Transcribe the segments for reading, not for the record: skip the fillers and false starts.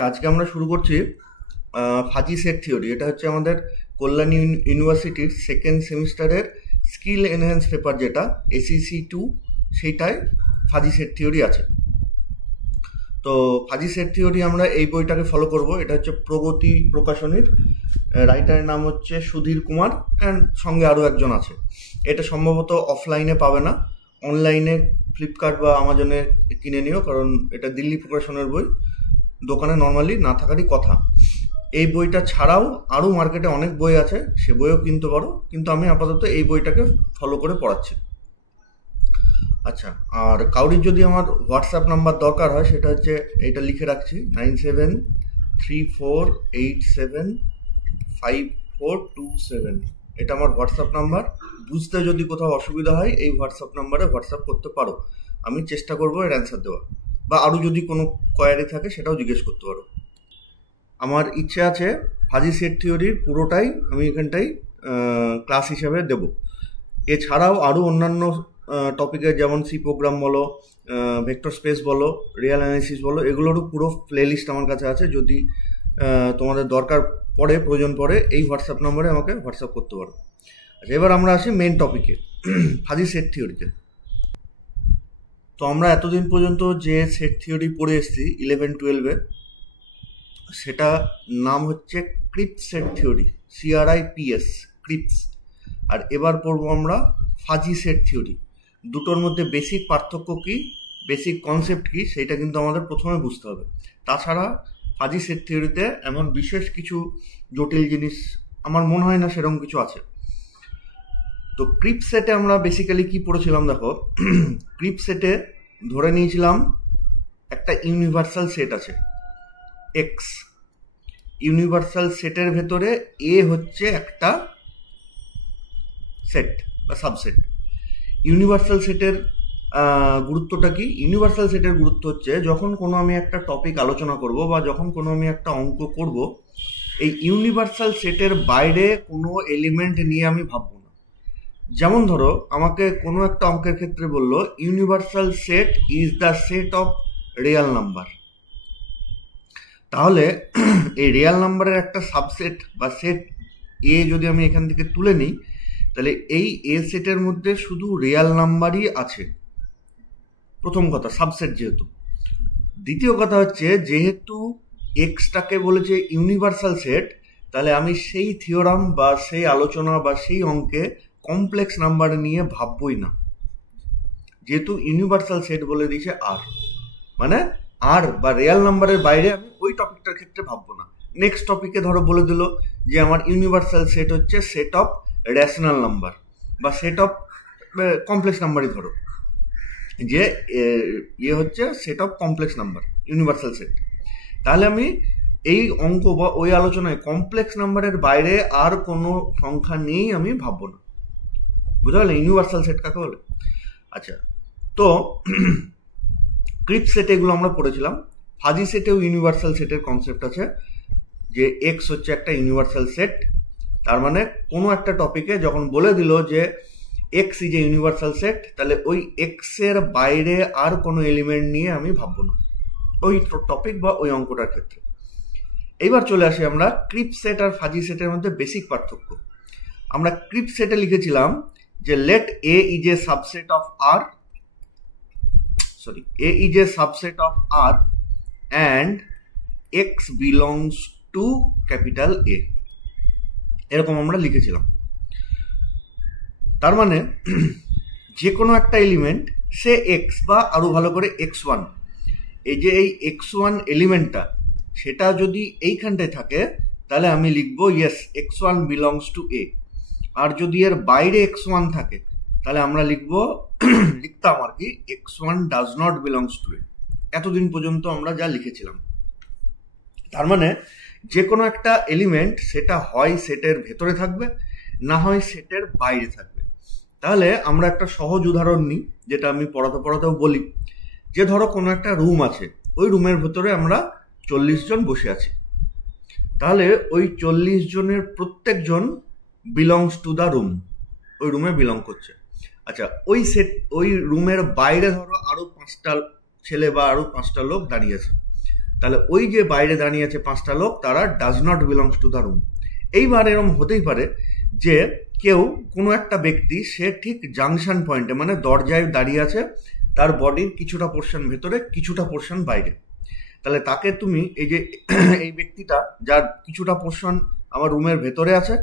আজকে আমরা শুরু করছি ফাজি সেট থিওরি। এটা হচ্ছে আমাদের কল্যাণ ইউনিভার্সিটির সেকেন্ড সেমিস্টারের স্কিল এনহ্যান্স পেপার, যেটা ACC2, সেইটায় ফাজি সেট থিওরি আছে। তো ফাজি সেট থিওরি আমরা এই বইটাকে ফলো করব। এটা হচ্ছে প্রগতি প্রকাশনীর, রাইটারের নাম হচ্ছে সুধীর কুমার, অ্যান্ড সঙ্গে আরও একজন আছে। এটা সম্ভবত অফলাইনে পাবে না, অনলাইনে ফ্লিপকার্ট বা আমাজনে কিনে নিও, কারণ এটা দিল্লি প্রকাশনের বই, দোকানে নর্মালি না থাকারই কথা। এই বইটা ছাড়াও আরও মার্কেটে অনেক বই আছে, সে বইও কিনতে পারো, কিন্তু আমি আপাতত এই বইটাকে ফলো করে পড়াচ্ছি। আচ্ছা, আর কাউরির যদি আমার হোয়াটসঅ্যাপ নাম্বার দরকার হয়, সেটা হচ্ছে এইটা লিখে রাখছি, 9734875427। এটা আমার হোয়াটসঅ্যাপ নাম্বার। বুঝতে যদি কোথাও অসুবিধা হয়, এই হোয়াটসঅ্যাপ নাম্বারে হোয়াটসঅ্যাপ করতে পারো, আমি চেষ্টা করবো এর অ্যান্সার দেওয়া, বা আরও যদি কোনো কোয়ারি থাকে সেটাও জিজ্ঞেস করতে পারো। আমার ইচ্ছে আছে ফাজি সেট থিওরির পুরোটাই আমি এখানটাই ক্লাস হিসাবে দেব। এছাড়াও আরও অন্যান্য টপিকে, যেমন সি প্রোগ্রাম বলো, ভেক্টর স্পেস বলো, রিয়াল অ্যানালিসিস বলো, এগুলোরও পুরো প্লেলিস্ট আমার কাছে আছে। যদি তোমাদের দরকার পড়ে, প্রয়োজন পড়ে, এই হোয়াটসঅ্যাপ নম্বরে আমাকে হোয়াটসঅ্যাপ করতে পারো। আচ্ছা, এবার আমরা আসি মেন টপিকে, ফাজি সেট থিওরিতে। তো আমরা এতদিন পর্যন্ত যে সেট থিওরি পড়ে এসেছি 11-12-এ, সেটা নাম হচ্ছে crisp set theory, CRIPS, crisp. আর এবার পড়বো আমরা ফাজি সেট থিওরি। দুটোর মধ্যে বেসিক পার্থক্য কী, বেসিক কনসেপ্ট কী, সেইটা কিন্তু আমাদের প্রথমে বুঝতে হবে। তাছাড়া ফাজি সেট থিওরিতে এমন বিশেষ কিছু জটিল জিনিস আমার মনে হয় না সেরকম কিছু আছে। তো ক্রিপস সেটে আমরা বেসিক্যালি কি পড়েছিলাম দেখো, ক্রিপস সেটে ধরে নিয়েছিলাম একটা ইউনিভার্সাল সেট আছে এক্স। ইউনিভার্সাল সেটের ভেতরে এ হচ্ছে একটা সেট বা সাবসেট। ইউনিভার্সাল সেটের গুরুত্বটা কি? ইউনিভার্সাল সেটের গুরুত্ব হচ্ছে, যখন কোনো আমি একটা টপিক আলোচনা করব বা যখন কোনো আমি একটা অঙ্ক করব, এই ইউনিভার্সাল সেটের বাইরে কোনো এলিমেন্ট নিয়ে আমি ভাববো না। যেমন ধরো, আমাকে কোনো একটা অঙ্কের ক্ষেত্রে বললো universal set is the set of Real number. তাহলে এই রিয়াল নাম্বারের একটা সাবসেট বা সেট এ যদি আমি এখান থেকে তুলে নিই, তাহলে এই এ সেটের মধ্যে শুধু রিয়াল নাম্বারই আছে। প্রথম কথা, সাবসেট যেহেতু। দ্বিতীয় কথা হচ্ছে, যেহেতু এক্সটাকে বলেছে ইউনিভার্সাল সেট, তাহলে আমি সেই থিওরাম বা সেই আলোচনা বা সেই অঙ্কে কমপ্লেক্স নাম্বার নিয়ে ভাববই না, যেহেতু ইউনিভার্সাল সেট বলে দিয়েছে আর, মানে আর বা রিয়াল নাম্বারের বাইরে আমি ওই টপিকটার ক্ষেত্রে ভাববো না। নেক্সট টপিকে ধরো বলে দিল যে আমার ইউনিভার্সাল সেট হচ্ছে সেট অফ রেশনাল নাম্বার বা সেট অফ কমপ্লেক্স নাম্বারই ধরো, যে ইয়ে হচ্ছে set of complex number, universal set. তাহলে আমি এই অঙ্ক বা ওই আলোচনায় কমপ্লেক্স নাম্বারের বাইরে আর কোনো সংখ্যা নিয়েই আমি ভাববো না। বুঝতে পারলে ইউনিভার্সাল সেট কাকে বলে? আচ্ছা, তো ক্রিপস সেটে এগুলো আমরা পড়েছিলাম। ফাজি সেটেও ইউনিভার্সাল সেটের কনসেপ্ট আছে, যে এক্স হচ্ছে একটা ইউনিভার্সাল সেট। তার মানে কোনো একটা টপিকে যখন বলে দিল যে x is a universal set, তাহলে ওই এক্সের বাইরে আর কোনো এলিমেন্ট নিয়ে আমি ভাববো না ওই টপিক বা ওই অঙ্কটার ক্ষেত্রে। এইবার চলে আসি আমরা ক্রিপস সেট আর ফাজি সেটের মধ্যে বেসিক পার্থক্য। আমরা ক্রিপস সেটে লিখেছিলাম যে let A is a subset of R, A is a subset of R and X belongs to capital A, এরকম আমরা লিখেছিলাম। তার মানে যে কোনো একটা এলিমেন্ট, সে X বা আরো ভালো করে X1, এই যে এই X1 এলিমেন্টটা, সেটা যদি এইখানটায় থাকে, তাহলে আমি লিখবো yes X1 belongs to A। আর যদি এর বাইরে X1 থাকে, তাহলে আমরা লিখতাম আর কি X1 does not belongs to A। এতদিন পর্যন্ত আমরা যা লিখেছিলাম, তার মানে যে কোনো একটা এলিমেন্ট সেটা হয় সেটের ভেতরে থাকবে, না হয় সেটের বাইরে থাকবে। তাহলে আমরা একটা সহজ উদাহরণ নিই, যেটা আমি পড়াতেও বলি, যে ধরো কোনো একটা রুম আছে, ওই রুমের ভেতরে আমরা 40 জন বসে আছি। তাহলে ওই 40 জনের প্রত্যেকজন বিলংস টু দ্য রুম, ওই রুমে বিলং করছে। আচ্ছা, ওই রুমের বাইরে ধরো আরো 5টা ছেলে বা আরো 5টা লোক দাঁড়িয়ে আছে। তাহলে ওই যে বাইরে দাঁড়িয়ে আছে 5টা লোক, তারা does not belongs to the room. এইবার এরকম হতেই পারে যে কেউ, কোনো একটা ব্যক্তি, সে ঠিক জাংশন পয়েন্টে, মানে দরজায় দাঁড়িয়ে আছে, তার বডির কিছুটা পোর্শন ভেতরে, কিছুটা পোর্শন বাইরে। তাহলে তাকে তুমি এই যে এই ব্যক্তিটা যার কিছুটা পোর্শন আমার রুমের ভেতরে আছে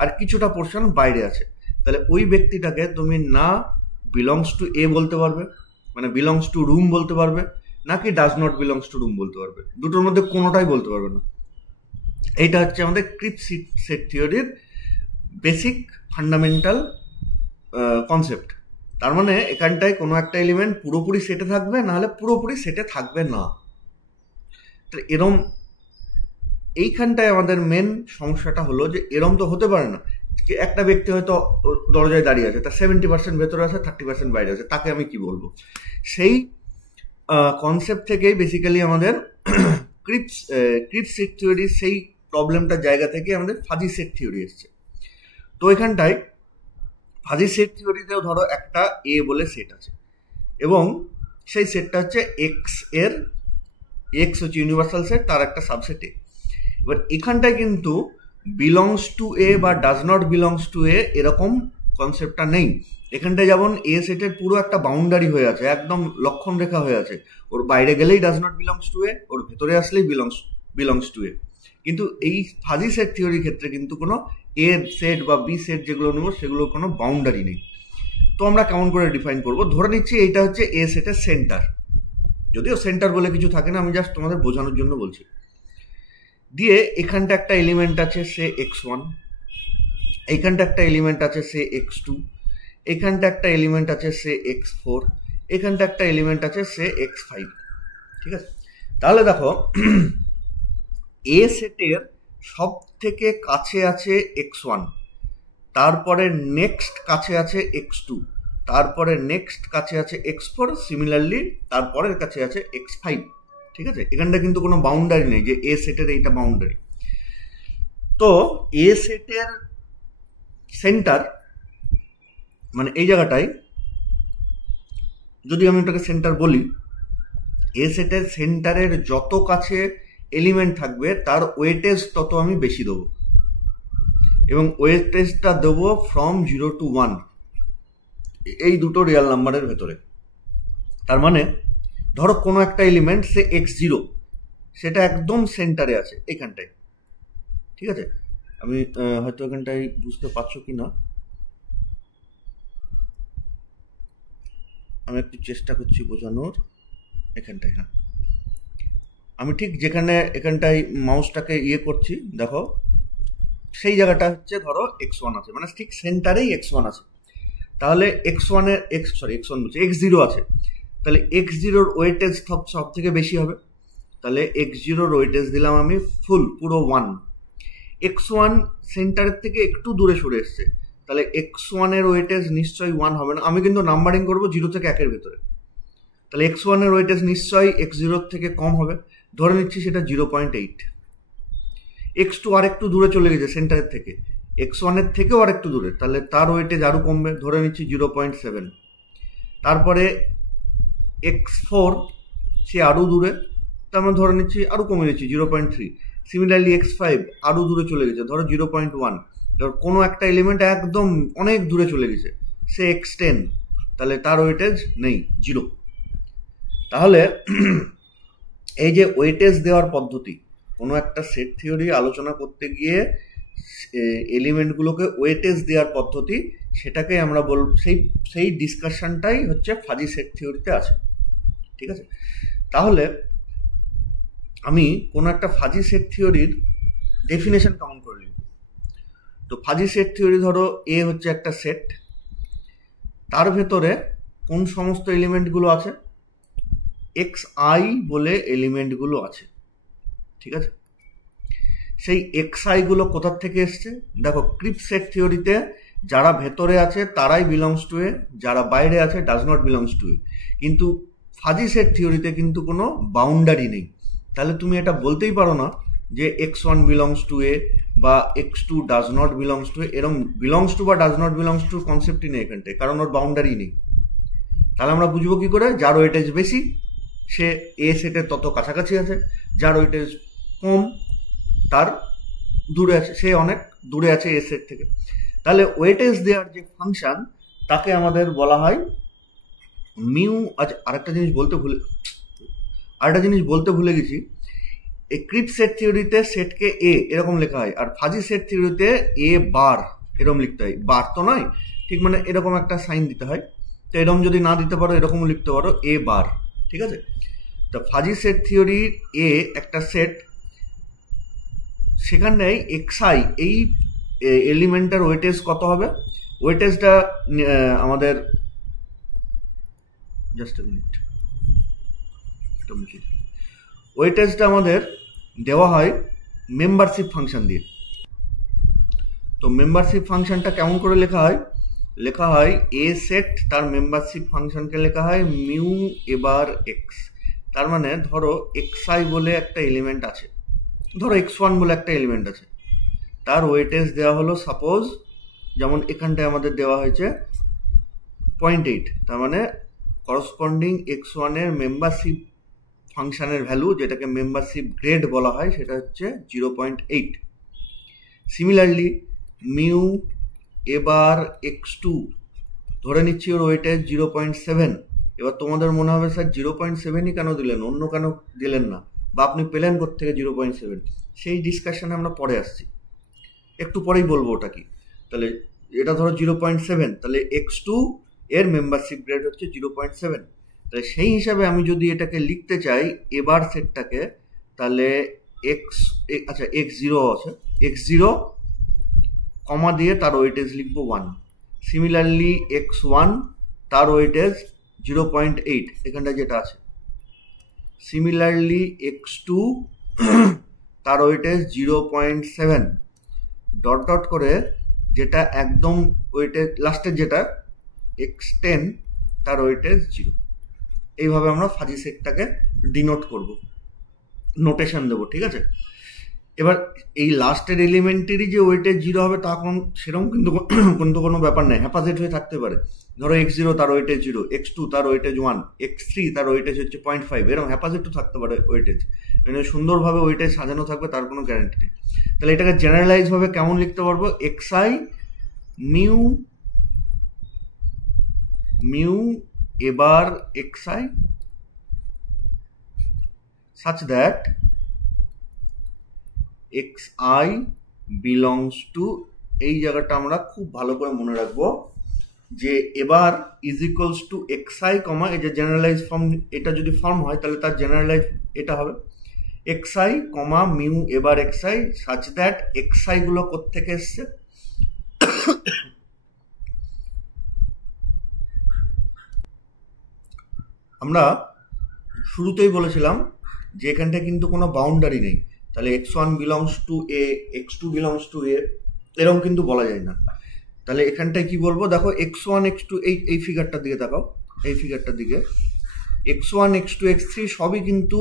আর কিছুটা পোর্শন বাইরে আছে, তাহলে ওই ব্যক্তিটাকে তুমি না বিলংস টু এ বলতে পারবে, মানে বিলংস টু রুম বলতে পারবে, নাকি does not belongs two room বলতে পারবে। দুটোর মধ্যে কোনোটাই বলতে পারবে না। এইটা হচ্ছে আমাদের ক্রিপস সেট থিওরির বেসিক ফান্ডামেন্টাল কনসেপ্ট। তার মানে এখানটায় কোনো একটা এলিমেন্ট পুরোপুরি সেটে থাকবে, নাহলে পুরোপুরি সেটে থাকবে না। এরম এইখানটায় আমাদের মেন সমস্যাটা হলো যে এরম তো হতে পারে না। একটা ব্যক্তি হয়তো দরজায় দাঁড়িয়ে আছে, তার 70% ভেতরে আছে, 30% বাইরে আছে, তাকে আমি কি বলবো? সেই কনসেপ্ট থেকেই বেসিক্যালি আমাদের ক্রিপস সেট থিওরি, সেই প্রবলেমটার জায়গা থেকে আমাদের ফাজি সেট থিওরি এসছে। তো এখানটায় ফাজি সেট থিওরিতেও ধরো একটা এ বলে সেট আছে, এবং সেই সেটটা হচ্ছে এক্স এর, এক্স হচ্ছে ইউনিভার্সাল সেট, তার একটা সাবসেট এ। এবার এখানটায় কিন্তু বিলংস টু এ বা does not belongs to A এরকম কনসেপ্টটা নেই। এখানটায় যেমন এ সেটের পুরো একটা বাউন্ডারি হয়ে আছে, একদম লক্ষণ রেখা হয়ে আছে, ওর বাইরে গেলেই ডাজ নট বিলংস টু এ, ওর ভেতরে আসলেই বিলংস টু এ। কিন্তু এই ফাজি সেট থিওরির ক্ষেত্রে কিন্তু কোনো এ সেট বা বি সেট যেগুলো নেব, সেগুলোর কোনো বাউন্ডারি নেই। তো আমরা কেমন করে ডিফাইন করব? ধরে নিচ্ছি এইটা হচ্ছে এ সেটের সেন্টার, যদিও সেন্টার বলে কিছু থাকে না, আমি জাস্ট তোমাদের বোঝানোর জন্য বলছি। দিয়ে এখানটা একটা এলিমেন্ট আছে সে x1, এইখানটা একটা এলিমেন্ট আছে সে x2, এখানটা একটা এলিমেন্ট আছে সে x4, এখানটা একটা এলিমেন্ট আছে সে x5। ঠিক আছে? তাহলে দেখো এ সেটের সব থেকে কাছে আছে x1, তারপরে নেক্সট কাছে আছে x2, তারপরে নেক্সট কাছে আছে x4, সিমিলারলি তারপরের কাছে আছে x5। ঠিক আছে? এখানটা কিন্তু কোনো বাউন্ডারি নেই যে এ সেটের এইটা বাউন্ডারি। তো এ সেটের সেন্টার, মানে এই জায়গাটায় যদি আমি ওটাকে সেন্টার বলি, এ সেটের সেন্টারের যত কাছে এলিমেন্ট থাকবে তার ওয়েটেজ তত আমি বেশি দেবো, এবং ওয়েটেজটা দেবো ফ্রম 0 to 1, এই দুটো রিয়াল নাম্বারের ভেতরে। তার মানে ধরো কোনো একটা এলিমেন্ট সে x0, সেটা একদম সেন্টারে আছে এখানটায়। ঠিক আছে? আমি হয়তো এখানটায় বুঝতে পারছো কি না, আমি একটু চেষ্টা করছি বোঝানোর। এখানটায়, হ্যাঁ, আমি ঠিক যেখানে এখানটায় মাউসটাকে ইয়ে করছি, দেখো সেই জায়গাটা হচ্ছে ধরো x1 আছে, মানে ঠিক সেন্টারেই x1 আছে। তাহলে x1 এর x0 আছে, তাহলে x0-র ওয়েটেজ সব থেকে বেশি হবে। তাহলে x0-র ওয়েটেজ দিলাম আমি ফুল, পুরো 1। x1 সেন্টারের থেকে একটু দূরে সরে এসছে, তাহলে x1-এর ওয়েটেজ নিশ্চয়ই 1 হবে না। আমি কিন্তু নাম্বারিং করবো 0 থেকে 1-এর ভেতরে, তাহলে x1-এর ওয়েটেজ নিশ্চয়ই x0-র থেকে কম হবে, ধরে নিচ্ছি সেটা 0.8। x2 আর একটু দূরে চলে গেছে সেন্টারের থেকে, x1-এর থেকেও আর একটু দূরে, তাহলে তার ওয়েটেজ আরও কমবে, ধরে নিচ্ছি 0.7। তারপরে x4 সে আরও দূরে, তার মানে ধরে নিচ্ছি আরও কমে গেছি 0.3। সিমিলারলি x5 আরও দূরে চলে গেছে, ধরো 0.1। ধর কোনো একটা এলিমেন্ট একদম অনেক দূরে চলে গেছে, সে x10, তাহলে তার ওয়েটেজ নেই, 0। তাহলে এই যে ওয়েটেজ দেওয়ার পদ্ধতি, কোনো একটা সেট থিওরি আলোচনা করতে গিয়ে এলিমেন্টগুলোকে ওয়েটেজ দেওয়ার পদ্ধতি, সেটাকে আমরা সেই ডিসকাশনটাই হচ্ছে ফাজি সেট থিওরিতে আছে। ঠিক আছে? তাহলে আমি কোনো একটা ফাজি সেট থিওরির ডেফিনেশন কেমন করে লিখব? তো ফাজি সেট থিওরি, ধরো এ হচ্ছে একটা সেট, তার ভেতরে কোন সমস্ত এলিমেন্টগুলো আছে? xi বলে এলিমেন্টগুলো আছে। ঠিক আছে? সেই xi গুলো কোথার থেকে এসছে? দেখো ক্রিপস সেট থিওরিতে যারা ভেতরে আছে তারাই বিলংস টু এ, যারা বাইরে আছে does not belongs to A. কিন্তু ফাজি সেট থিওরিতে কিন্তু কোনো বাউন্ডারি নেই। তাহলে তুমি এটা বলতেই পারো না যে x1 বিলংস টু এ বা x2 does not belongs to A, এরকম বিলংস টু বা ডাজ নট বিলংস টু কনসেপ্টই নেই এখানটায়, কারণ ওর বাউন্ডারি নেই। তাহলে আমরা বুঝবো কি করে? যার ওয়েটেজ বেশি সে এ সেটের তত কাছাকাছি আছে, যার ওয়েটেজ কম তার দূরে আছে, সে অনেক দূরে আছে এ সেট থেকে। তাহলে ওয়েটেজ দেওয়ার যে ফাংশন তাকে আমাদের বলা হয় মিউ। আচ্ছা, আরেকটা জিনিস বলতে ভুলে গেছি। এই ক্রিপ সেট থিওরিতে সেটকে এ এরকম লেখা হয়, আর ফাজি সেট থিওরিতে এ বার এরকম লিখতে হয়। বার তো নয় ঠিক, মানে এরকম একটা সাইন দিতে হয়। তো এরকম যদি না দিতে পারো এরকমও লিখতে পারো এ বার, ঠিক আছে। তো ফাজি সেট থিওরির এ একটা সেট, সেখানে এক্সআই এই এলিমেন্টের ওয়েটেজ কত হবে, ওয়েটেজটা আমাদের জাস্ট এ মিনিট, ওয়েটেজটা আমাদের দেওয়া হয় মেম্বারশিপ ফাংশন দিয়ে। তো মেম্বারশিপ ফাংশনটা কেমন করে লেখা হয় এ সেট, তার মেম্বারশিপ ফাংশনকে লেখা হয় মিউ এবার এক্স। তার মানে ধরো এক্সআই বলে একটা এলিমেন্ট আছে, ধরো x1 বলে একটা এলিমেন্ট আছে, তার ওয়েটেজ দেওয়া হলো সাপোজ, যেমন এখানটায় আমাদের দেওয়া হয়েছে 0.8, তার মানে করসপন্ডিং x1 এর মেম্বারশিপ ফাংশনের ভ্যালু, যেটাকে মেম্বারশিপ গ্রেড বলা হয়, সেটা হচ্ছে 0.8। সিমিলারলি মিউ এবার x2 ধরে নিচ্ছি ওর ওয়েটেজ 0.7। এবার তোমাদের মনে হবে স্যার 0.7ই কেন দিলেন, অন্য কেন দিলেন না, বা আপনি পেলেন কোত্থেকে 0.7? সেই ডিসকাশনে আমরা পরে আসছি, একটু পরেই বলবো ওটা কি। তাহলে এটা ধরো 0.7, তাহলে x2 এর মেম্বারশিপ গ্রেড হচ্ছে 0.7। তাহলে সেই হিসাবে আমি যদি এটাকে লিখতে চাই এবার সেটটাকে, তাহলে x0 আছে, x0 কমা দিয়ে তার ওয়েটেজ লিখবো 1। সিমিলারলি x1 তার ওয়েটেজ 0.8 এখানটা যেটা আছে। সিমিলারলি x2 তার ওয়েটেজ 0.7 ডট ডট করে, যেটা একদম ওয়েটেজ লাস্টের যেটা x10 তার ওয়েটেজ 0। এইভাবে আমরা ফাজি সেটটাকে ডিনোট করব, নোটেশন দেবো, ঠিক আছে। এবার এই লাস্টের এলিমেন্টেরই যে ওয়েটেজ 0 হবে তা সেরকম কিন্তু কোনো ব্যাপার নেই, হ্যাপাজেট হয়ে থাকতে পারে। ধরো x0 তার ওয়েটেজ 0, x2 তার ওয়েটেজ 1, x3 তার ওয়েটেজ হচ্ছে 0.5, এরকম হ্যাপাজেটও থাকতে পারে ওয়েটেজ, মানে সুন্দরভাবে ওয়েটেজ সাজানো থাকবে তার কোনো গ্যারান্টি নেই। তাহলে এটাকে জেনারেলাইজ ভাবে কেমন লিখতে পারবো, xi mu A bar xi such that xi belongs to, এই জায়গাটা আমরা খুব ভালো করে মনে রাখবো যে A bar is equals two xi কমা, এই যে জেনারেলাইজ ফর্ম, এটা যদি ফর্ম হয় তাহলে তার জেনারেলাইজ এটা হবে xi comma mu A bar xi such that xi গুলো কোত্থেকে এসছে, আমরা শুরুতেই বলেছিলাম যে এখানটা কিন্তু কোনো বাউন্ডারি নেই। তাহলে x1 belongs to A, x2 belongs to A, এরকম কিন্তু বলা যায় না। তাহলে এখানটায় কি বলবো, দেখো x1 x2, এই ফিগারটার দিকে তাকাও, এই ফিগারটার দিকে x1 x2 x3 সবই কিন্তু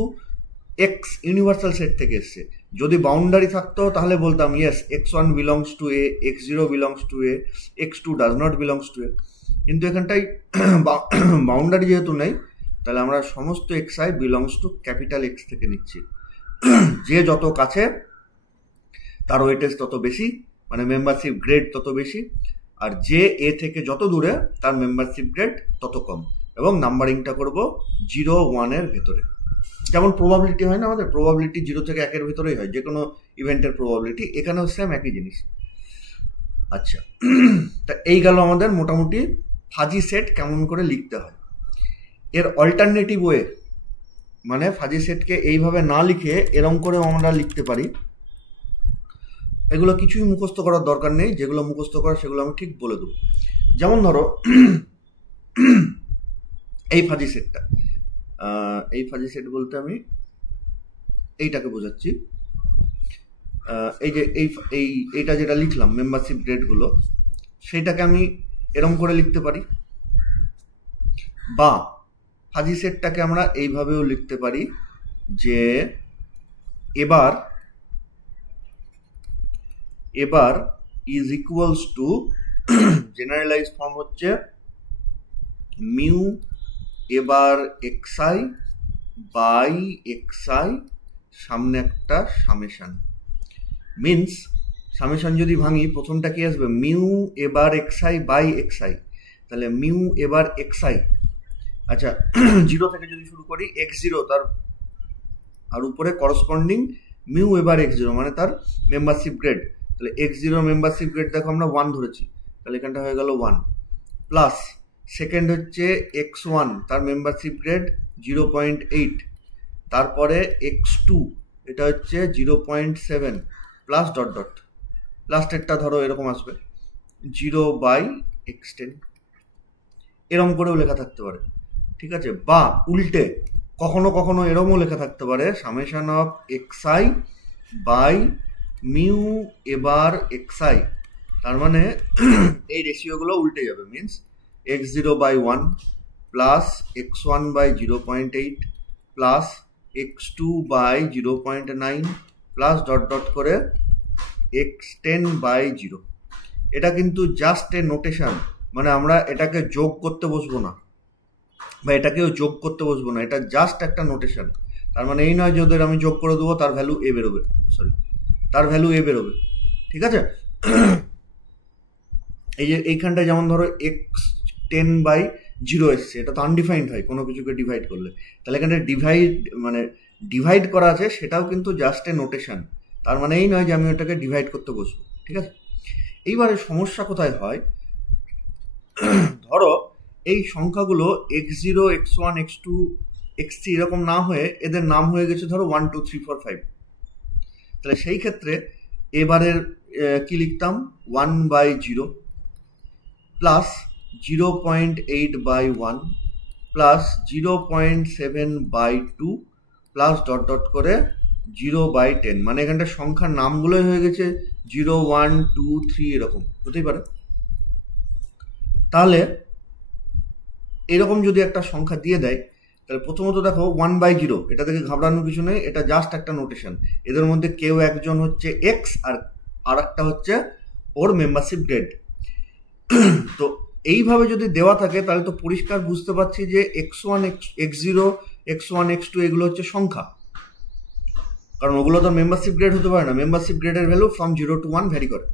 x ইউনিভার্সাল সেট থেকে এসছে। যদি বাউন্ডারি থাকতো তাহলে বলতাম yes x1 belongs to A, x0 belongs to A, x2 does not belongs to A. কিন্তু এখানটায় বাউন্ডারি যেহেতু নেই, তাহলে আমরা সমস্ত xi belongs to capital X থেকে নিচ্ছি। যে যত কাছে তার ওয়েটেজ তত বেশি, মানে মেম্বারশিপ গ্রেড তত বেশি, আর যে এ থেকে যত দূরে তার মেম্বারশিপ গ্রেড তত কম। এবং নাম্বারিংটা করব 0 1 এর ভেতরে, যেমন প্রবাবিলিটি হয় না আমাদের, প্রবাবিলিটি 0 থেকে 1 এর ভেতরেই হয় যে কোনো ইভেন্টের প্রবাবিলিটি, এখানেও সেম একই জিনিস। আচ্ছা, তা এই গেল আমাদের মোটামুটি ফাজি সেট কেমন করে লিখতে হয়। এর অল্টারনেটিভ ওয়ে, মানে ফাজি সেটকে এইভাবে না লিখে এরকম করে আমরা লিখতে পারি। এগুলো কিছুই মুখস্থ করার দরকার নেই, যেগুলো মুখস্থ করা সেগুলো আমি ঠিক বলে দেবো। যেমন ধরো এই ফাজি সেটটা, এই ফাজি সেট বলতে আমি এইটাকে বোঝাচ্ছি। এই যে এইটা যেটা লিখলাম মেম্বারশিপ গ্রেডগুলো, সেইটাকে আমি এরকম করে লিখতে পারি, বা ফাজি সেটটাকে আমরা এইভাবেও লিখতে পারি যে A bar is equals to, generalize form হচ্ছে mu A bar xi by xi সামনে একটা সামেশন, মিনস সামেশন যদি ভাঙি প্রথমটা কি আসবে, মিউ এবার এক্সআই বাই এক্সআই, তাহলে মিউ এবার এক্সআই। আচ্ছা, 0 থেকে যদি শুরু করি x0 তার আর উপরে করসপন্ডিং মিউ এবার x0 মানে তার মেম্বারশিপ গ্রেড, তাহলে x0 মেম্বারশিপ গ্রেড দেখো আমরা 1 ধরেছি, তাহলে এখানটা হয়ে গেল 1, প্লাস সেকেন্ড হচ্ছে x1 তার মেম্বারশিপ গ্রেড 0.8, তারপরে x2 এটা হচ্ছে 0.7 প্লাস ডট ডট, লাস্টেরটা ধরো এরকম আসবে 0/x10, এরকম করেও লেখা থাকতে পারে, ঠিক আছে। বা উল্টে কখনো কখনো এরকমও লেখা থাকতে পারে summation of xi by mu A bar xi, তার মানে এই রেশিওগুলো উল্টে যাবে, means x0/1 plus x1/0.8 plus x2/0.9 plus dot dot করে x10/0। এটা কিন্তু জাস্ট এ নোটেশন, মানে আমরা এটাকে যোগ করতে বসবো না বা এটাকেও যোগ করতে বসবো না, এটা জাস্ট একটা নোটেশন। তার মানে এই নয় যে ওদের আমি যোগ করে দেবো তার ভ্যালু এ বেরোবে, সরি তার ভ্যালু এ বেরোবে, ঠিক আছে। এই যে এইখানটায় যেমন ধরো x10/0 এসছে, এটা তো আনডিফাইন্ড হয় কোনো কিছুকে ডিভাইড করলে, তাহলে এখানে ডিভাইড করা আছে সেটাও কিন্তু জাস্ট এ নোটেশন, তার মানে এই নয় যে আমি ওটাকে ডিভাইড করতে বসবো, ঠিক আছে। এইবারে সমস্যা কোথায় হয়, ধরো এই সংখ্যাগুলো x0 x1 x2 x3 এরকম না হয়ে এদের নাম হয়ে গেছে ধরো 1 2 3 4 5, তাহলে সেই ক্ষেত্রে এবারের কি লিখতাম 1/0 plus 0.8/1 plus 0.7/2 plus dot dot করে 0/10, মানে এখানটা সংখ্যার নামগুলোই হয়ে গেছে 0 1 2 3 এরকম হতেই পারে। তাহলে এরকম যদি একটা সংখ্যা দিয়ে দেয় তাহলে প্রথমত দেখো 1/0, এটা থেকে ঘাবড়ানোর কিছু নেই, এটা জাস্ট একটা নোটেশন, এদের মধ্যে কেউ একজন হচ্ছে x আর একটা হচ্ছে ওর মেম্বারশিপ গ্রেড। তো এইভাবে যদি দেওয়া থাকে তাহলে তো পরিষ্কার বুঝতে পারছি যে x1 x0 x1 x2 এগুলো হচ্ছে সংখ্যা, কারণ ওগুলো তো মেম্বারশিপ গ্রেড হতে পারে না, মেম্বারশিপ গ্রেডের ভ্যালু ফ্রম 0 to 1 ভ্যারি করে।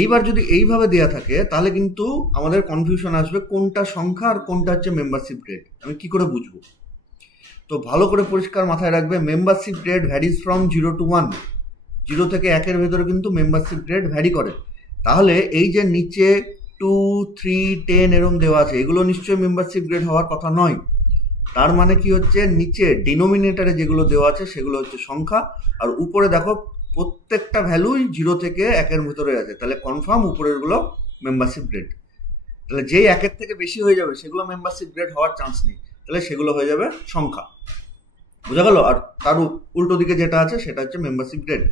এইবার যদি এইভাবে দেওয়া থাকে তাহলে কিন্তু আমাদের কনফিউশন আসবে কোনটা সংখ্যা আর কোনটা হচ্ছে মেম্বারশিপ গ্রেড, আমি কি করে বুঝবো। তো ভালো করে পরিষ্কার মাথায় রাখবে, membership grade varies from 0 to 1, 0 থেকে 1-এর ভেতরে কিন্তু মেম্বারশিপ গ্রেড ভ্যারি করে। তাহলে এই যে নিচে 2 3 10 এরকম দেওয়া আছে এগুলো নিশ্চয়ই মেম্বারশিপ গ্রেড হওয়ার কথা নয়, তার মানে কি হচ্ছে নিচে ডিনোমিনেটারে যেগুলো দেওয়া আছে সেগুলো হচ্ছে সংখ্যা, আর উপরে দেখো প্রত্যেকটা ভ্যালুই 0 থেকে 1-এর ভিতরে আছে, তাহলে কনফার্ম উপরের গুলো মেম্বারশিপ গ্রেড। তাহলে যেই 1-এর থেকে বেশি হয়ে যাবে সেগুলো মেম্বারশিপ গ্রেড হওয়ার চান্স নেই, তাহলে সেগুলো হয়ে যাবে সংখ্যা, বোঝা গেল। আর তার উল্টো দিকে যেটা আছে সেটা হচ্ছে মেম্বারশিপ গ্রেড।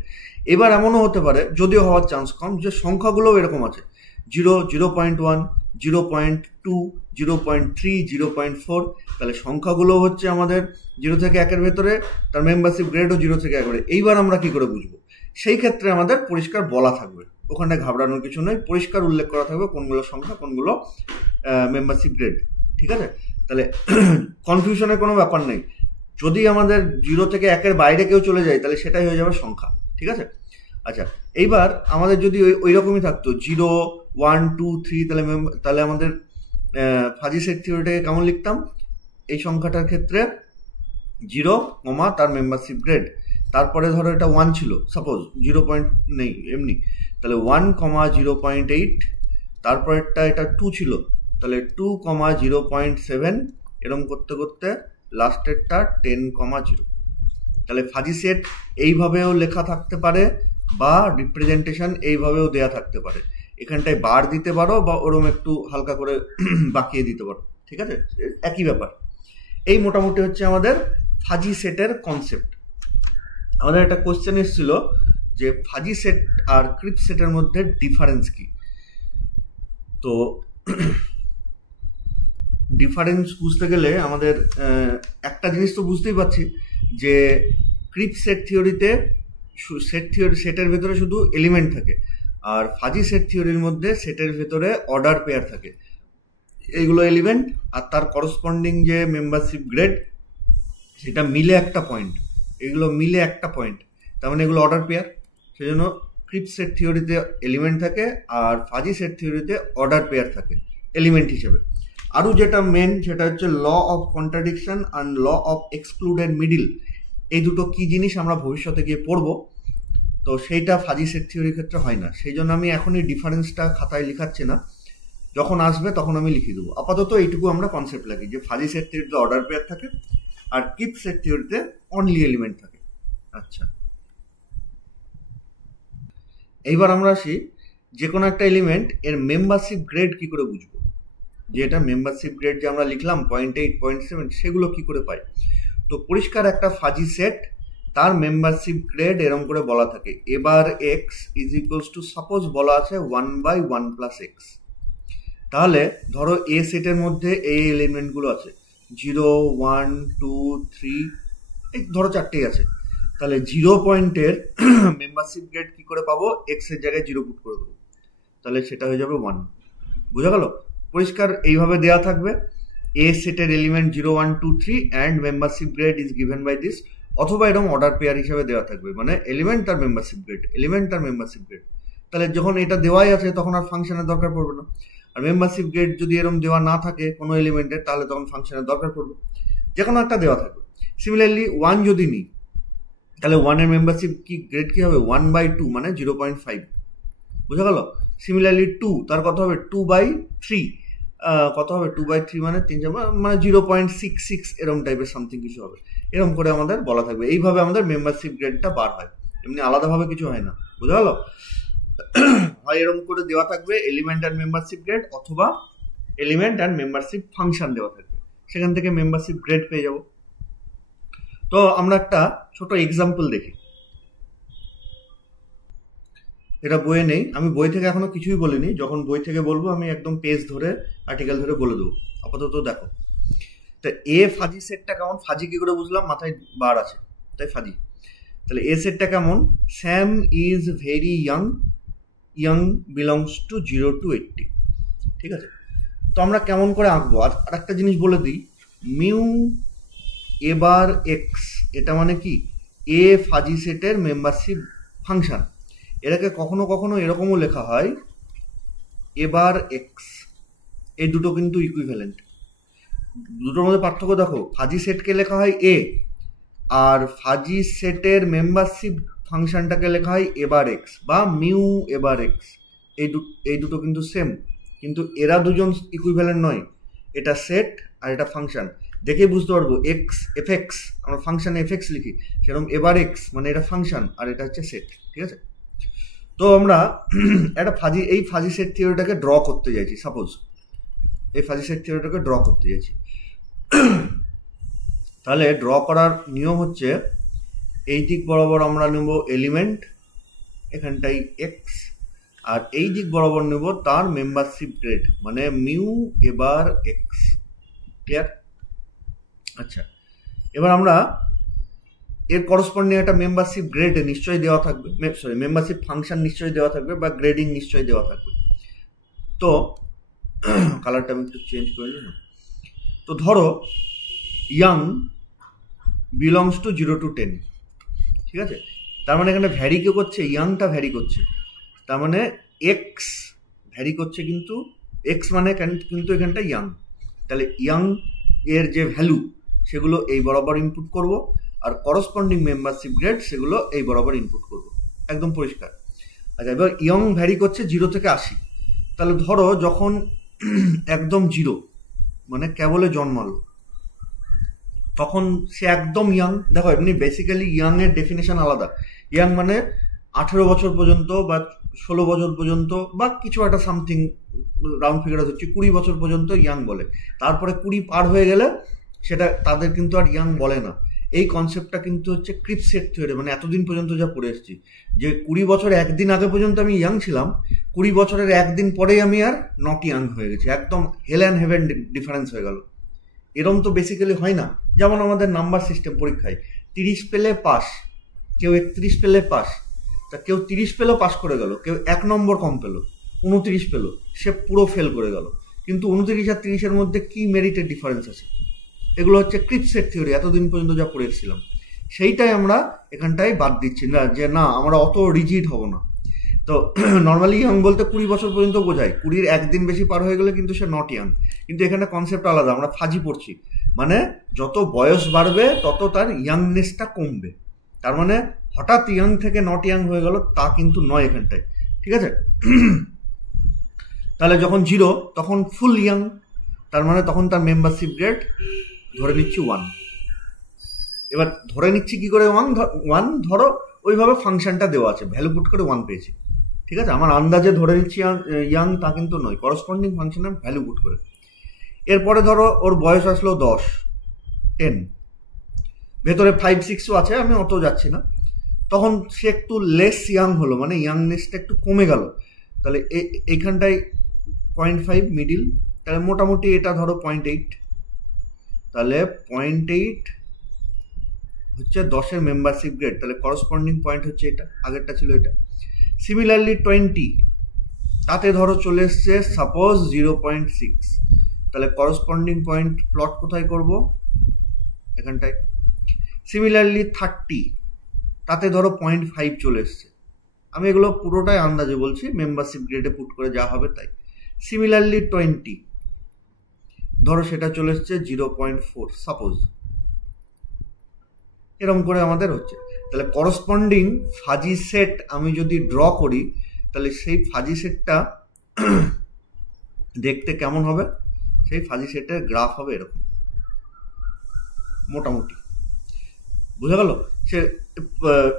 এবার এমনও হতে পারে, যদিও হওয়ার চান্স কম, যে সংখ্যাগুলোও এরকম আছে 0 0.1 0.2 0.3 0.4, তাহলে সংখ্যাগুলো হচ্ছে আমাদের 0 থেকে 1-এর ভেতরে, তার মেম্বারশিপ গ্রেডও 0 থেকে 1 করে। এইবার আমরা কি করে বুঝবো, সেই ক্ষেত্রে আমাদের পরিষ্কার বলা থাকবে, ওখানে ঘাবড়ানোর কিছু নয়, পরিষ্কার উল্লেখ করা থাকবে কোনগুলো সংখ্যা কোনগুলো মেম্বারশিপ গ্রেড, ঠিক আছে। তাহলে কনফিউশনের কোনো ব্যাপার নেই, যদি আমাদের 0 থেকে 1-এর বাইরে কেউ চলে যায় তাহলে সেটাই হয়ে যাবে সংখ্যা, ঠিক আছে। আচ্ছা, এইবার আমাদের যদি ওই রকমই থাকতো 0 1 2 3, তাহলে আমাদের ফাজি সেট থিওরিটাকে কেমন লিখতাম, এই সংখ্যাটার ক্ষেত্রে 0, তার মেম্বারশিপ গ্রেড, তারপরে ধরো এটা 1 ছিল, সাপোজ 0 পয়েন্ট নেই এমনি, তাহলে 1, 0.8, তারপরেরটা এটা 2 ছিল, তাহলে 2, 0.7, এরকম করতে করতে লাস্টেরটা 10, 0। তাহলে ফাজি সেট এইভাবেও লেখা থাকতে পারে বা রিপ্রেজেন্টেশন এইভাবেও দেয়া থাকতে পারে, এখানটায় বার দিতে পারো বা ওরম একটু হালকা করে বাঁকিয়ে দিতে পারো, ঠিক আছে, একই ব্যাপার। এই মোটামুটি হচ্ছে আমাদের ফাজি সেটের কনসেপ্ট। আমাদের একটা কোশ্চেন এসেছিল যে ফাজি সেট আর ক্রিপ সেটের মধ্যে ডিফারেন্স কি। তো ডিফারেন্স বুঝতে গেলে আমাদের একটা জিনিস তো বুঝতেই পারছি যে ক্রিপ সেট থিওরিতে সেটের ভেতরে শুধু এলিমেন্ট থাকে, আর ফাজি সেট থিওরির মধ্যে সেটের ভেতরে অর্ডার পেয়ার থাকে, এইগুলো এলিমেন্ট আর তার করসপন্ডিং যে মেম্বারশিপ গ্রেড সেটা মিলে একটা পয়েন্ট, এগুলো মিলে একটা পয়েন্ট, তার মানে এগুলো অর্ডার পেয়ার। সেই জন্য ক্রিপ সেট থিওরিতে এলিমেন্ট থাকে আর ফাজি সেট থিওরিতে অর্ডার পেয়ার থাকে এলিমেন্ট হিসেবে। আরও যেটা মেন সেটা হচ্ছে law of contradiction and law of excluded middle. এই দুটো কি জিনিস আমরা ভবিষ্যতে গিয়ে পড়বো, তো সেইটা ফাজি সেট থিওরির ক্ষেত্রে হয় না। সেই জন্য আমি এখনই ডিফারেন্সটা খাতায় লিখাচ্ছি না, যখন আসবে তখন আমি লিখে দেবো। আপাতত এইটুকু আমরা কনসেপ্ট লাগি যে ফাজি সেট থিওরিতে অর্ডার পেয়ার থাকে আর ক্রিপ সেট থিওরিতে অনলি এলিমেন্ট থাকে। আচ্ছা, এইবার আমরা আসি যে কোনো একটা এলিমেন্ট এর মেম্বারশিপ গ্রেড কি করে বুঝবো, যে এটা মেম্বারশিপ গ্রেড যে আমরা লিখলাম 0.8 0.7 সেগুলো কি করে পাই। তো পরিষ্কার একটা ফাজি সেট তার মেম্বারশিপ গ্রেড এরকম করে বলা থাকে, এবার x is equals two, suppose বলা আছে 1/1 + x। তাহলে ধরো এ সেটের মধ্যে এই এলিমেন্টগুলো আছে 0 1 2 3, এই ধরো চারটেই আছে। তাহলে 0 পয়েন্টের মেম্বারশিপ গ্রেড কি করে পাবো, এক্স এর জায়গায় 0 পুট করে দেবো, তাহলে সেটা হয়ে যাবে 1। বোঝা গেল? পরিষ্কার এইভাবে দেওয়া থাকবে এ সেটের element 0 1 2 3 and membership grade is given by this, অথবা এরকম অর্ডার পেয়ার হিসাবে দেওয়া থাকবে, মানে এলিমেন্ট আর মেম্বারশিপ গ্রেড, এলিমেন্ট আর মেম্বারশিপ গ্রেড। তাহলে যখন এটা দেওয়াই আছে তখন আর ফাংশনের দরকার পড়বে না। আর মেম্বারশিপ গ্রেড যদি এরকম দেওয়া না থাকে কোনো এলিমেন্টের, তাহলে তখন ফাংশনের দরকার পড়বে, যে কোনো একটা দেওয়া থাকবে। সিমিলারলি 1 যদি নিই, তাহলে 1 এর মেম্বারশিপ কি গ্রেড কি হবে, 1/2 মানে 0.5। বোঝা গেল? সিমিলারলি 2 তার কত হবে, 2/3 কত হবে, 2/3 মানে 3 মানে 0.66 এরকম টাইপের সামথিং কিছু হবে। এরকম করে আমাদের বলা থাকবে, এইভাবে আমাদের মেম্বারশিপ গ্রেডটা বার হয়, এমনি আলাদাভাবে কিছু হয় না। বোঝা গেল? হয় এরকম করে দেওয়া থাকবে এলিমেন্ট অ্যান্ড মেম্বারশিপ গ্রেড, অথবা এলিমেন্ট অ্যান্ড মেম্বারশিপ ফাংশন দেওয়া থাকবে, সেখান থেকে মেম্বারশিপ গ্রেড পেয়ে যাব। তো আমরা একটা ছোট এক্সাম্পল দেখি, এটা বইয়ে নেই, আমি বই থেকে এখনো কিছুই বলিনি, যখন বই থেকে বলবো আমি একদম পেজ ধরে আর্টিকেল ধরে বলে দেবো। আপাতত দেখো, তো এ ফাজি সেটটা কেমন, ফাজি কি করে বুঝলাম, মাথায় বার আছে তাই ফাজি। তাহলে এ সেটটা কেমন, Sam is very young, young belongs to 0 to 80। ঠিক আছে, তো আমরা কেমন করে আঁকবো, আর একটা জিনিস বলে দিই, মিউ এবার এক্স, এটা মানে কি এ ফাজি সেটের মেম্বারশিপ ফাংশন। এটাকে কখনো কখনো এরকমও লেখা হয় এবার এক্স। এই দুটো কিন্তু ইকুইভ্যালেন্ট, দুটোর মধ্যে পার্থক্য দেখো, ফাজি সেটকে লেখা হয় এ, আর ফাজি সেটের মেম্বারশিপ ফাংশনটাকে লেখা হয় এবার এক্স বা মিউ এবার এক্স। এই দুটো কিন্তু সেম, কিন্তু এরা দুজন ইকুইভ্যালেন্ট নয়, এটা সেট আর এটা ফাংশন। দেখে বুঝতে পারবো এক্স এফ এক্স, আমরা ফাংশন এফ এক্স লিখি, সেরকম এবার এক্স মানে এটা ফাংশন আর এটা হচ্ছে সেট। ঠিক আছে, তো আমরা একটা এই ফাজি সেট থিওরিটাকে ড্র করতে চাইছি, সাপোজ এই ফাজি সেট থিওরিটাকে ড্র করতে চাইছি। তাহলে ড্র করার নিয়ম হচ্ছে, এই দিক বরাবর আমরা নেব এলিমেন্ট, এখানটাই এক্স, আর এই দিক বরাবর নেব তার মেম্বারশিপ গ্রেড, মানে মিউ এবার এক্স। ক্লিয়ার? আচ্ছা, এবার আমরা এর করসপন্ডিং একটা মেম্বারশিপ গ্রেড নিশ্চয়ই দেওয়া থাকবে, সরি মেম্বারশিপ ফাংশন নিশ্চয়ই দেওয়া থাকবে বা গ্রেডিং নিশ্চয়ই দেওয়া থাকবে। তো কালারটা আমি একটু চেঞ্জ করে নিই। তো ধরো ইয়াং বিলংস টু 0 to 10। ঠিক আছে, তার মানে এখানে ভ্যারি কে করছে, ইয়াংটা ভ্যারি করছে, তার মানে এক্স ভ্যারি করছে, কিন্তু এক্স মানে কিন্তু এখানটা ইয়াং। তাহলে ইয়াং এর যে ভ্যালু সেগুলো এই বরাবর ইনপুট করব, আর করসপন্ডিং মেম্বারশিপ গ্রেড সেগুলো এই বরাবর ইনপুট করব, একদম পরিষ্কার। আচ্ছা, এবার ইয়ং ভ্যারি করছে 0 থেকে 80। তাহলে ধরো যখন একদম 0 মানে কেবলে জন্মালো, তখন সে একদম ইয়াং। দেখো এমনি বেসিক্যালি ইয়াং এর ডেফিনেশন আলাদা। ইয়াং মানে 18 বছর পর্যন্ত বা 16 বছর পর্যন্ত বা কিছু একটা সামথিং রাউন্ড ফিগার হচ্ছে 20 বছর পর্যন্ত ইয়াং বলে, তারপরে 20 পার হয়ে গেলে সেটা তাদের কিন্তু আর ইয়াং বলে না। এই কনসেপ্টটা কিন্তু হচ্ছে ক্রিপ সেট থিওরি, মানে এতদিন পর্যন্ত যা পড়ে এসেছি, যে 20 বছর একদিন আগে পর্যন্ত আমি ইয়াং ছিলাম, 20 বছরের একদিন পরেই আমি আর নট ইয়াং হয়ে গেছি, একদম হেল অ্যান্ড হেভেন ডিফারেন্স হয়ে গেল। এরম তো বেসিক্যালি হয় না। যেমন আমাদের নাম্বার সিস্টেম পরীক্ষায় 30 পেলে পাস, কেউ 31 পেলে পাস, তা কেউ 30 পেলেও পাস করে গেল, কেউ 1 নম্বর কম পেলো, 29 পেলো, সে পুরো ফেল করে গেল। কিন্তু 29 আর 30-এর মধ্যে কি মেরিটের ডিফারেন্স আছে? এগুলো হচ্ছে ক্রিপ সেট থিওরি, এতদিন পর্যন্ত যা পড়ে এসেছিলাম। সেইটাই আমরা এখানটায় বাদ দিচ্ছি না, যে না আমরা অত রিজিড হব না। তো নর্মালি ইয়াং বলতে 20 বছর পর্যন্ত বোঝায়, 20-র একদিন বেশি পার হয়ে গেলে কিন্তু সে নট ইয়াং। কিন্তু এখানে কনসেপ্ট আলাদা, আমরা ফাজি পড়ছি, মানে যত বয়স বাড়বে তত তার ইয়াংনেসটা কমবে। তার মানে হঠাৎ ইয়াং থেকে নট ইয়াং হয়ে গেল তা কিন্তু নয় এখানটায়, ঠিক আছে? তাহলে যখন 0 তখন ফুল ইয়াং, তার মানে তখন তার মেম্বারশিপ গ্রেড ধরে নিচ্ছি 1। এবার ধরে নিচ্ছি কি করে 1? ধরো ওইভাবে ফাংশনটা দেওয়া আছে, ভ্যালু পুট করে 1 পেয়েছি, ঠিক আছে? আমার আন্দাজে ধরে নিচ্ছি ইয়াং তা কিন্তু নয়, করসপন্ডিং ফাংশনে ভ্যালু পুট করে। এরপরে ধরো ওর বয়স আসলো 10, ভেতরে 5-6ও আছে, আমি অত যাচ্ছি না। তখন সে একটু লেস ইয়াং হলো, মানে ইয়াংনেসটা একটু কমে গেল। তাহলে এইখানটায় 0.5 মিডিল, তাহলে মোটামুটি এটা ধরো 0.8, তাহলে 0.8 হচ্ছে 10-এর মেম্বারশিপ গ্রেড। তাহলে করসপন্ডিং পয়েন্ট হচ্ছে এটা, আগেরটা ছিল এটা। সিমিলারলি 20, তাতে ধরো চলে এসছে সাপোজ 0.6, তাহলে করসপন্ডিং পয়েন্ট প্লট কোথায় করব? এখানটায়। সিমিলারলি 30, তাতে ধরো 0.5 চলে এসছে। আমি এগুলো পুরোটাই আন্দাজে বলছি, মেম্বারশিপ গ্রেডে পুট করে যা হবে তাই। সিমিলারলি 20, ধরো সেটা চলে এসছে 0.4 সাপোজ। এরকম করে আমাদের হচ্ছে। তাহলে করসপন্ডিং ফাজি সেট আমি যদি ড্র করি, তাহলে সেই ফাজি সেটটা দেখতে কেমন হবে? সেই ফাজি সেটের গ্রাফ হবে এরকম, মোটামুটি। বুঝা গেল? সে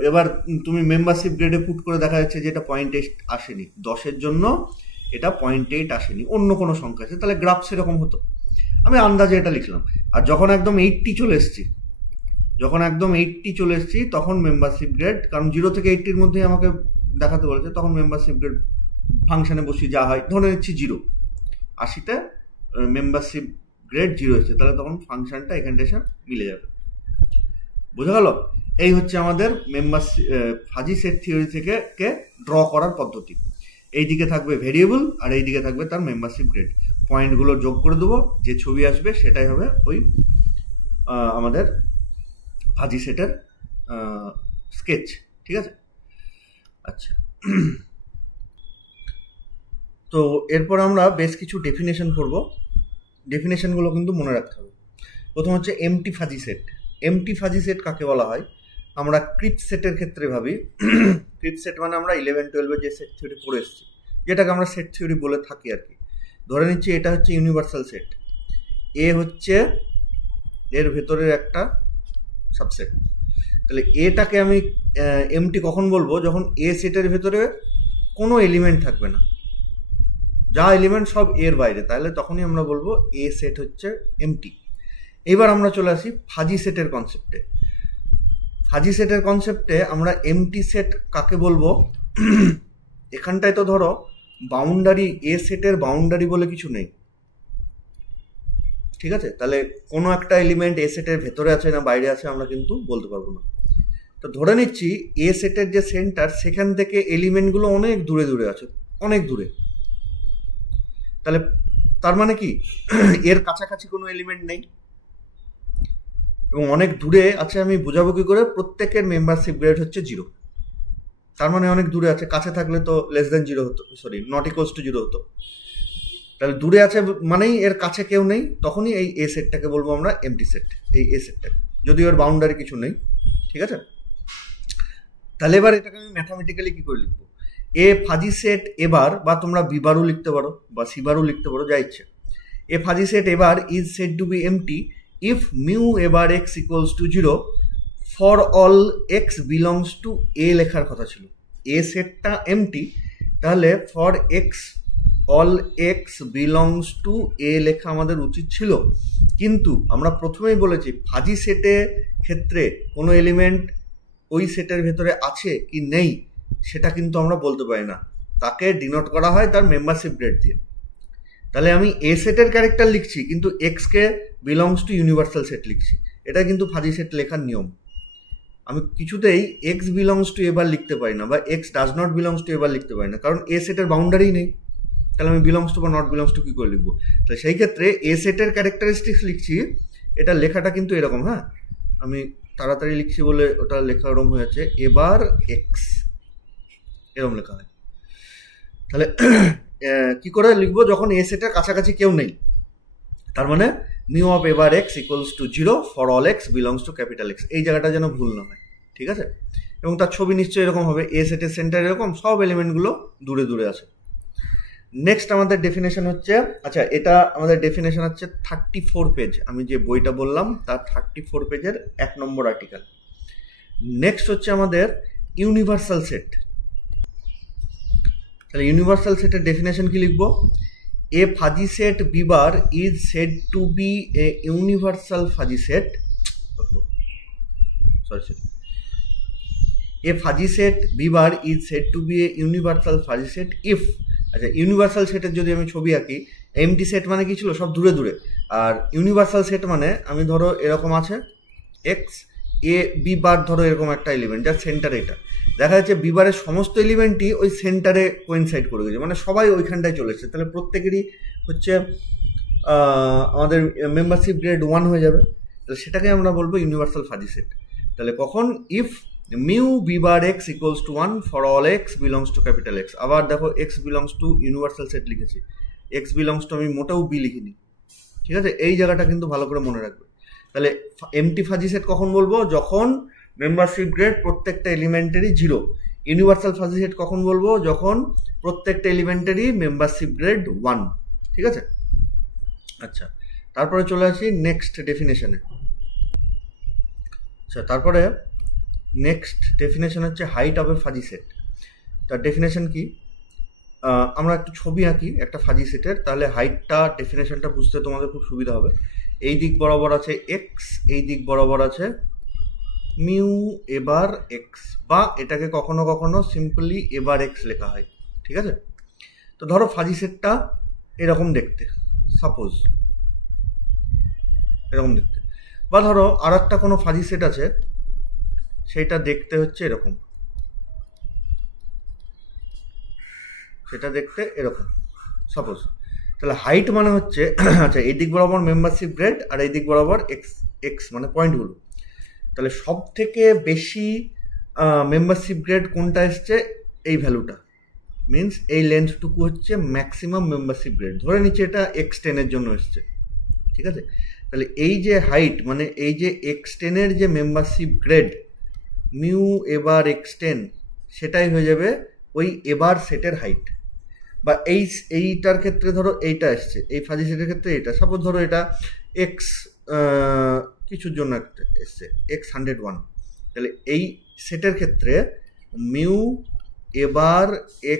এবার তুমি মেম্বারশিপ গ্রেডে পুট করে দেখা যাচ্ছে যে এটা 0.8 আসেনি, 10-এর জন্য এটা 0.8 আসেনি, অন্য কোনো সংখ্যা আছে, তাহলে গ্রাফ সেরকম হতো। আমি আন্দাজে এটা লিখলাম। আর যখন একদম 80 চলে এসছি, তখন মেম্বারশিপ গ্রেড, কারণ 0 থেকে 80-র মধ্যে আমাকে দেখাতে বলেছে, তখন মেম্বারশিপ গ্রেড ফাংশনে বসি যা হয়, ধরে নিচ্ছি 0। 80-তে মেম্বারশিপ গ্রেড 0 এসছে, তাহলে তখন ফাংশনটা এখানটা এসে মিলে যাবে। বোঝা গেল? এই হচ্ছে আমাদের ফাজি সেট থিওরি থেকে ড্র করার পদ্ধতি। এই দিকে থাকবে ভেরিয়েবল আর এই দিকে থাকবে তার মেম্বারশিপ গ্রেড। পয়েন্টগুলো যোগ করে দেবো, যে ছবি আসবে সেটাই হবে ওই আমাদের ফাজি সেটের স্কেচ, ঠিক আছে? আচ্ছা, তো এরপর আমরা বেশ কিছু ডেফিনেশন করব। ডেফিনেশনগুলো কিন্তু মনে রাখতে হবে। প্রথম হচ্ছে empty fuzzy set. Empty fuzzy set কাকে বলা হয়? আমরা ক্রিপ সেটের ক্ষেত্রে ভাবি। ক্রিপ সেট মানে আমরা 11-12-এ যে সেট থিওরি পড়ে এসেছি, যেটাকে আমরা সেট থিওরি বলে থাকি আর কি। ধরে নিচ্ছি এটা হচ্ছে ইউনিভার্সাল সেট, এ হচ্ছে এর ভেতরের একটা সাবসেট। তাহলে এটাকে আমি এমটি কখন বলবো? যখন এ সেটের ভেতরে কোনো এলিমেন্ট থাকবে না, যা এলিমেন্ট সব এর বাইরে, তাহলে তখনই আমরা বলবো এ সেট হচ্ছে এমটি। এবার আমরা চলে আসি ফাজি সেটের কনসেপ্টে। ফাজি সেটের কনসেপ্টে আমরা এমটি সেট কাকে বলবো? এখানটায় তো ধরো বাউন্ডারি, এ সেটের বাউন্ডারি বলে কিছু নেই, ঠিক আছে? তাহলে কোনো একটা এলিমেন্ট এ সেটের ভেতরে আছে না বাইরে আছে আমরা কিন্তু বলতে পারবো না। তো ধরে নিচ্ছি এ সেটের যে সেন্টার, সেখান থেকে এলিমেন্টগুলো অনেক দূরে দূরে আছে, অনেক দূরে। তাহলে তার মানে কি এর কাছাকাছি কোনো এলিমেন্ট নেই এবং অনেক দূরে আছে। আমি বোঝাবো কি করে? প্রত্যেকের মেম্বারশিপ গ্রেড হচ্ছে 0, তার মানে অনেক দূরে আছে। কাছে থাকলে তো লেস দেন 0 হতো, সরি নট ইকুয়ালস টু 0 হতো। তাহলে দূরে আছে মানেই এর কাছে কেউ নেই, তখনই এই এ সেটটাকে বলবো আমরা এমটি সেট। এই এ সেটটাকে, যদিও এর বাউন্ডারি কিছু নেই, ঠিক আছে? তাহলে এবার এটাকে আমি ম্যাথামেটিক্যালি কি করে লিখবো? এ ফাজি সেট এবার, বা তোমরা বি বারও লিখতে পারো বা সি বারও লিখতে পারো, যা ইচ্ছে। A fuzzy set A bar is said to be empty if mu A bar x equals to 0 for all x belongs to A লেখার কথা ছিল। এ সেটটা এমটি, তাহলে for x all x belongs to A লেখা আমাদের উচিত ছিল। কিন্তু আমরা প্রথমেই বলেছি ফাজি সেটের ক্ষেত্রে কোনো এলিমেন্ট ওই সেটের ভেতরে আছে কি নেই সেটা কিন্তু আমরা বলতে পারি না, তাকে ডিনোট করা হয় তার মেম্বারশিপ গ্রেড দিয়ে। তাহলে আমি এ সেটের ক্যারেক্টার লিখছি কিন্তু এক্সকে বিলংস টু ইউনিভার্সাল সেট লিখছি, এটা কিন্তু ফাজি সেট লেখার নিয়ম। আমি কিছুতেই এক্স বিলংস টু এবার লিখতে পারি না বা x does not belongs two এবার লিখতে পারি না, কারণ এ সেটের বাউন্ডারি নেই। তাহলে আমি বিলংস টু বা নট বিলংস টু কী করে লিখবো? তাহলে সেই ক্ষেত্রে এ সেটের ক্যারেক্টারিস্টিক্স লিখছি, এটা লেখাটা কিন্তু এরকম। হ্যাঁ, আমি তাড়াতাড়ি লিখছি বলে ওটা লেখা এরকম হয়েছে, এবার এক্স এরকম লেখা হয়। তাহলে কি করে লিখবো? যখন এ সেটের কাছাকাছি কেউ নেই, তার মানে মিউ অফ এবার x equals to 0 for all x belongs to capital x. এই জায়গাটা যেন ভুল না হয়, ঠিক আছে? এবং তার ছবি নিশ্চয়ই এরকম হবে, এ সেটের সেন্টার এরকম, সব এলিমেন্টগুলো দূরে দূরে আছে। নেক্সট আমাদের ডেফিনেশন হচ্ছে, আচ্ছা এটা আমাদের ডেফিনেশন হচ্ছে 34 পেজ, আমি যে বইটা বললাম তার 34 পেজের 1 নম্বর আর্টিকেল। নেক্সট হচ্ছে আমাদের ইউনিভার্সাল সেট। তাহলে ইউনিভার্সাল সেটের ডেফিনেশন কি লিখবো? A fuzzy set B bar is said to be a universal fuzzy set, a fuzzy set B bar is said to be a universal fuzzy set if, আচ্ছা universal সেটের যদি আমি ছবি আঁকি, এমটি সেট মানে কি ছিল? সব দূরে দূরে। আর ইউনিভার্সাল সেট মানে আমি ধরো এরকম আছে এক্স, এ বি বার ধরো এরকম একটা এলিমেন্ট যার সেন্টার এটা, দেখা যাচ্ছে বি বারের সমস্ত এলিমেন্টই ওই সেন্টারে কোইনসাইড করে গেছে, মানে সবাই ওইখানটায় চলে এসেছে। তাহলে প্রত্যেকেরই হচ্ছে আমাদের মেম্বারশিপ গ্রেড 1 হয়ে যাবে। তাহলে সেটাকে আমরা বলবো ইউনিভার্সাল ফাজি সেট। তাহলে কখন? If mu B bar x equals to 1 for all x belongs to capital X. আবার দেখো x belongs to universal set লিখেছি, এক্স বিলংস টু আমি মোটেও বি লিখিনি, ঠিক আছে? এই জায়গাটা কিন্তু ভালো করে মনে রাখবে। তাহলে এমটি ফাজি সেট কখন বলবো? যখন মেম্বারশিপ গ্রেড প্রত্যেকটা এলিমেন্টারি 0। ইউনিভার্সাল ফাজি সেট কখন বলবো? যখন প্রত্যেকটা এলিমেন্টারি মেম্বারশিপ গ্রেড 1, ঠিক আছে? আচ্ছা, তারপরে চলে আসি নেক্সট ডেফিনেশনে। আচ্ছা, তারপরে নেক্সট ডেফিনেশন হচ্ছে height of a fuzzy set. তার ডেফিনেশন কি? আমরা একটু ছবি আঁকি একটা ফাজি সেটের, তাহলে হাইটটা ডেফিনেশনটা বুঝতে তোমাদের খুব সুবিধা হবে। এই দিক বরাবর আছে এক্স, এই দিক বরাবর আছে মিউ এবার এক্স, বা এটাকে কখনো কখনো সিম্পলি এবার এক্স লেখা হয়, ঠিক আছে? তো ধরো ফাজি সেটটা এরকম দেখতে, সাপোজ এরকম দেখতে, বা ধরো আর একটা কোনো ফাজি সেট আছে সেইটা দেখতে হচ্ছে এরকম, সেটা দেখতে এরকম সাপোজ। তাহলে হাইট মানে হচ্ছে আচ্ছা এই দিক বরাবর মেম্বারশিপ গ্রেড আর এই দিক বরাবর এক্স, এক্স মানে পয়েন্টগুলো। তাহলে সব থেকে বেশি মেম্বারশিপ গ্রেড কোনটা এসছে? এই ভ্যালুটা, মিনস এই লেন্থটুকু হচ্ছে ম্যাক্সিমাম মেম্বারশিপ গ্রেড। ধরে নিচ্ছে এটা x10 এর জন্য এসছে, ঠিক আছে? তাহলে এই যে হাইট মানে এই যে x10 এর যে মেম্বারশিপ গ্রেড মিউ এবার x10, সেটাই হয়ে যাবে ওই এবার সেটের হাইট। বা এইটার ক্ষেত্রে ধরো এইটা এসছে, এই ফাজি সেটের ক্ষেত্রে এটা, সাপোজ ধরো এটা এক্স কিছুর জন্য একটা এসছে x101, তাহলে এই সেটের ক্ষেত্রে মিউ এবার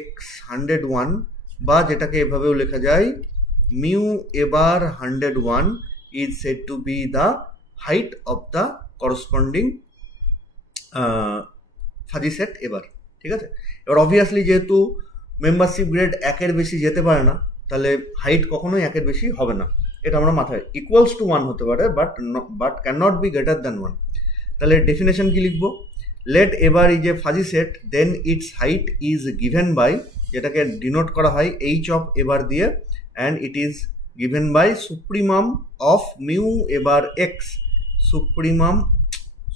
x101, বা যেটাকে এভাবেও লেখা যায় মিউ এবার 101 is said to B the height of the corresponding fuzzy set এবার, ঠিক আছে? এবার অবভিয়াসলি যেহেতু মেম্বারশিপ গ্রেড 1-এর বেশি যেতে পারে না, তাহলে হাইট কখনোই 1-এর বেশি হবে না, এটা আমরা মাথায়। ইকুয়ালস টু 1 হতে পারে, but can not be greater than 1। তাহলে ডেফিনেশন কি লিখবো? Let A bar is a fuzzy set then its height is given by, যেটাকে ডিনোট করা হয় এইচ অফ এবার দিয়ে, and it is given by supremum of mu A bar x,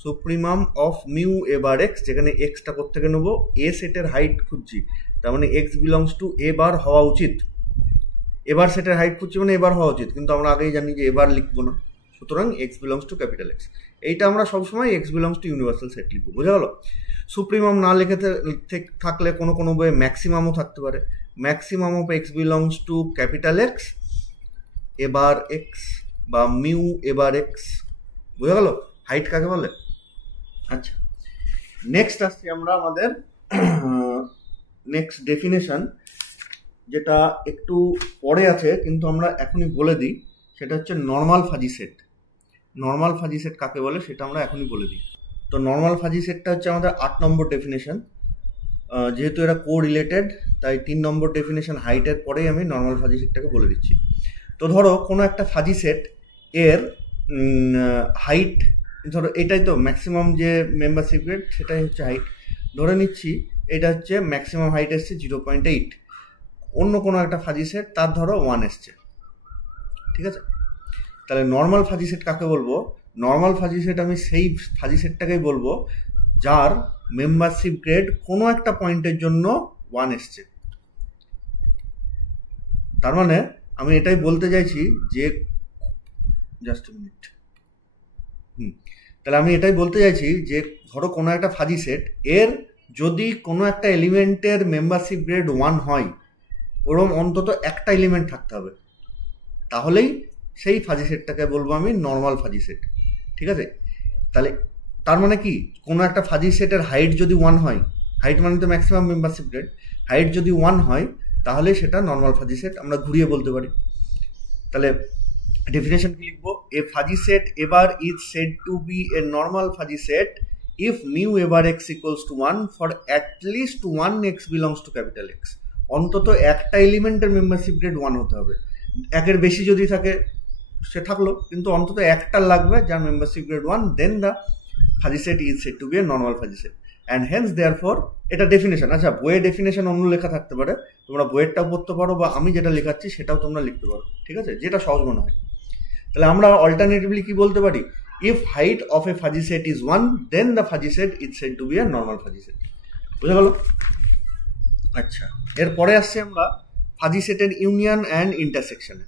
supremum of mu A bar x, যেখানে এক্সটা কোত্থেকে নেবো? এ সেটের height খুঁজছি, তার মানে এক্স বিলংস টু এবার হওয়া উচিত। এবার সেটের হাইট খুঁজছি মানে এবার হওয়া উচিত, কিন্তু আমরা আগেই জানি যে এবার লিখবো না, সুতরাং x belongs to capital x. এইটা আমরা সবসময় x belongs to universal set লিখবো, বোঝা গেল? সুপ্রিমাম না লিখে থাকলে কোনো কোনো বইয়ে ম্যাক্সিমামও থাকতে পারে, maximum of x belongs to capital x এবার এক্স, বা মিউ এবার এক্স, বোঝা গেল হাইট কাকে বলে? আচ্ছা, নেক্সট আসছি আমরা আমাদের নেক্সট ডেফিনেশন, যেটা একটু পরে আছে কিন্তু আমরা এখনই বলে দিই, সেটা হচ্ছে normal fuzzy set. Normal fuzzy set কাকে বলে সেটা আমরা এখনই বলে দিই। তো নর্মাল ফাজি সেটটা হচ্ছে আমাদের 8 নম্বর ডেফিনেশন। যেহেতু এরা কো রিলেটেড, তাই 3 নম্বর ডেফিনেশন হাইটের পরেই আমি নর্মাল ফাজি সেটটাকে বলে দিচ্ছি। তো ধরো কোনো একটা ফাজি সেট এর হাইট, ধরো এটাই তো ম্যাক্সিমাম যে মেম্বারশিপ গ্রেড, সেটাই হচ্ছে হাইট। ধরে নিচ্ছি এটা হচ্ছে ম্যাক্সিমাম হাইট এসছে 0.8, অন্য কোনো একটা ফাজি সেট তার ধরো 1 এসছে, ঠিক আছে? তাহলে নর্মাল ফাজি সেট কাকে বলবো? নর্মাল ফাজি সেট আমি সেই ফাজি সেটটাকেই বলবো যার মেম্বারশিপ গ্রেড কোনো একটা পয়েন্টের জন্য 1 এসছে। তার মানে আমি এটাই বলতে চাইছি যে জাস্ট মিনিট তাহলে আমি এটাই বলতে চাইছি যে ধরো কোনো একটা ফাজি সেট এর যদি কোনো একটা এলিমেন্টের মেম্বারশিপ গ্রেড 1 হয়, ওরকম অন্তত একটা এলিমেন্ট থাকতে হবে, তাহলেই সেই ফাজি সেটটাকে বলবো আমি নর্মাল ফাজি সেট। ঠিক আছে, তাহলে তার মানে কি কোনো একটা ফাজি সেটের হাইট যদি 1 হয়, হাইট মানে তো ম্যাক্সিমাম মেম্বারশিপ গ্রেড, হাইট যদি 1 হয় তাহলে সেটা নর্মাল ফাজি সেট, আমরা ঘুরিয়ে বলতে পারি। তাহলে ডেফিনেশন কি লিখবো? A fuzzy set A bar is said to be a normal fuzzy set if mu A bar x equals to 1 for at least 1 x belongs to capital X. অন্তত একটা এলিমেন্টের মেম্বারশিপ গ্রেড 1 হতে হবে, একের বেশি যদি থাকে সে থাকলো, কিন্তু অন্তত একটা লাগবে যার membership grade 1, then the fuzzy set is said to be a normal fuzzy set and hence therefore. এটা ডেফিনেশন। আচ্ছা, বইয়ে ডেফিনেশন অন্য লেখা থাকতে পারে, তোমরা বইয়েরটাও পড়তে পারো বা আমি যেটা লেখাচ্ছি সেটাও তোমরা লিখতে পারো, ঠিক আছে, যেটা সহজ মনে হয়। তাহলে আমরা অল্টারনেটিভলি কি বলতে পারি? If height of a fuzzy set is 1 then the fuzzy set is said to be a normal fuzzy set. বুঝা গেল? আচ্ছা, এরপরে আসছে আমরা ফাজি সেটের ইউনিয়ন অ্যান্ড ইন্টারসেকশনে।